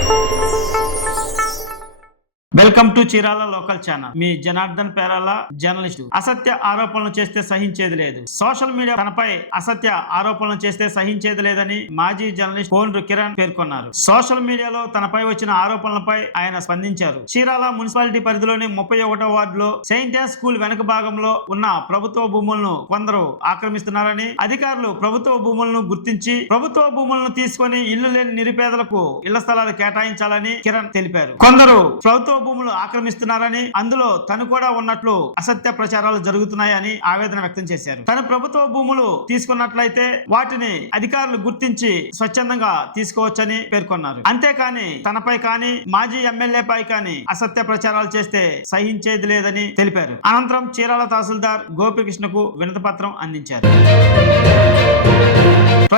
Thank you. Welcome to Chirala local channel. Me Janardhan Perala journalist. అసత్య ఆరోపణలు చేస్తే సహించేది లేదు. సోషల్ మీడియా తనపై అసత్య ఆరోపణలు చేస్తే సహించేది లేదని మాజీ జర్నలిస్ట్ కోండ్రు కిరణ్ పేర్కొన్నారు. సోషల్ మీడియాలో తనపై వచ్చిన ఆరోపణలపై ఆయన స్పందించారు. చీరాల మున్సిపాలిటీ పరిధిలోని ముప్పై ఒకటో వార్డులో సెయింట్ యాన్ స్కూల్ వెనుక భాగంలో ఉన్న ప్రభుత్వ భూములను కొందరు ఆక్రమిస్తున్నారని అధికారులు ప్రభుత్వ భూములను గుర్తించి ప్రభుత్వ భూములను తీసుకొని ఇల్లు లేని నిరుపేదలకు ఇళ్ళ స్థలాలు కేటాయించాలని కిరణ్ తెలిపారు. కొందరు ప్రభుత్వ భూములు ఆక్రమిస్తున్నారని అందులో తను కూడా ఉన్నట్లు అసత్య ప్రచారాలు జరుగుతున్నాయని ఆవేదన వ్యక్తం చేశారు. తన ప్రభుత్వ భూములు తీసుకున్నట్లయితే వాటిని అధికారులు గుర్తించి స్వచ్ఛందంగా తీసుకోవచ్చని పేర్కొన్నారు. అంతేకాని తనపై కానీ మాజీ ఎమ్మెల్యేపై కానీ అసత్య ప్రచారాలు చేస్తే సహించేది లేదని తెలిపారు. అనంతరం చీరాల తహసీల్దార్ గోపికృష్ణకు వినతి పత్రం అందించారు.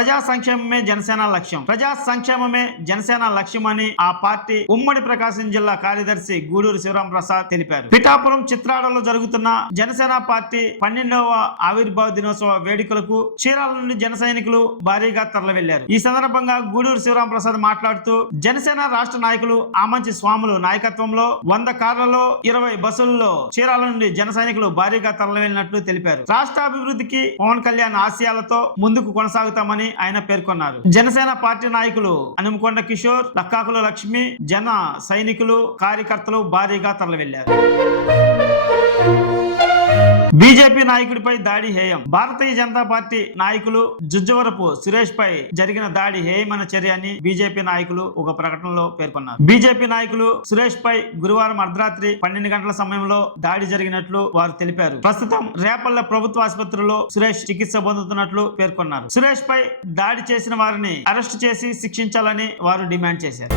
ప్రజా సంక్షేమమే జనసేన లక్ష్యం. ప్రజా సంక్షేమమే జనసేన లక్ష్యమని ఆ పార్టీ ఉమ్మడి ప్రకాశం జిల్లా కార్యదర్శి గూడూరు శివరాం ప్రసాద్ తెలిపారు. పిఠాపురం చిత్రాడలో జరుగుతున్న జనసేన పార్టీ పన్నెండవ ఆవిర్భావ దినోత్సవ వేడుకలకు చీరాల నుండి జన సైనికులు భారీగా తరలి వెళ్ళారు ఈ సందర్భంగా గూడూరు శివరాం ప్రసాద్ మాట్లాడుతూ జనసేన రాష్ట్ర నాయకులు ఆమంచి స్వాములు నాయకత్వంలో వంద కార్లలో ఇరవై బస్సుల్లో చీరాల నుండి జన సైనికులు భారీగా తరలివెళ్ళినట్లు తెలిపారు. రాష్ట్ర అభివృద్ధికి పవన్ కళ్యాణ్ ఆశయాలతో ముందుకు కొనసాగుతామని ఆయన పేర్కొన్నారు. జనసేన పార్టీ నాయకులు అనుమకొండ కిషోర్ లక్కాకుల లక్ష్మి జన సైనికులు కార్యకర్తలు భారీగా తరలి వెళ్ళారు బీజేపీ నాయకుడిపై దాడి హేయం. భారతీయ జనతా పార్టీ నాయకులు జుజ్జవరపు సురేష్ పై జరిగిన దాడి హేయమైన చర్య అని బీజేపీ నాయకులు ఒక ప్రకటనలో పేర్కొన్నారు. బీజేపీ నాయకులు సురేష్ పై గురువారం అర్ధరాత్రి పన్నెండు గంటల సమయంలో దాడి జరిగినట్లు వారు తెలిపారు. ప్రస్తుతం రేపల్ల ప్రభుత్వ ఆసుపత్రిలో సురేష్ చికిత్స పొందుతున్నట్లు పేర్కొన్నారు. సురేష్ పై దాడి చేసిన వారిని అరెస్ట్ చేసి శిక్షించాలని వారు డిమాండ్ చేశారు.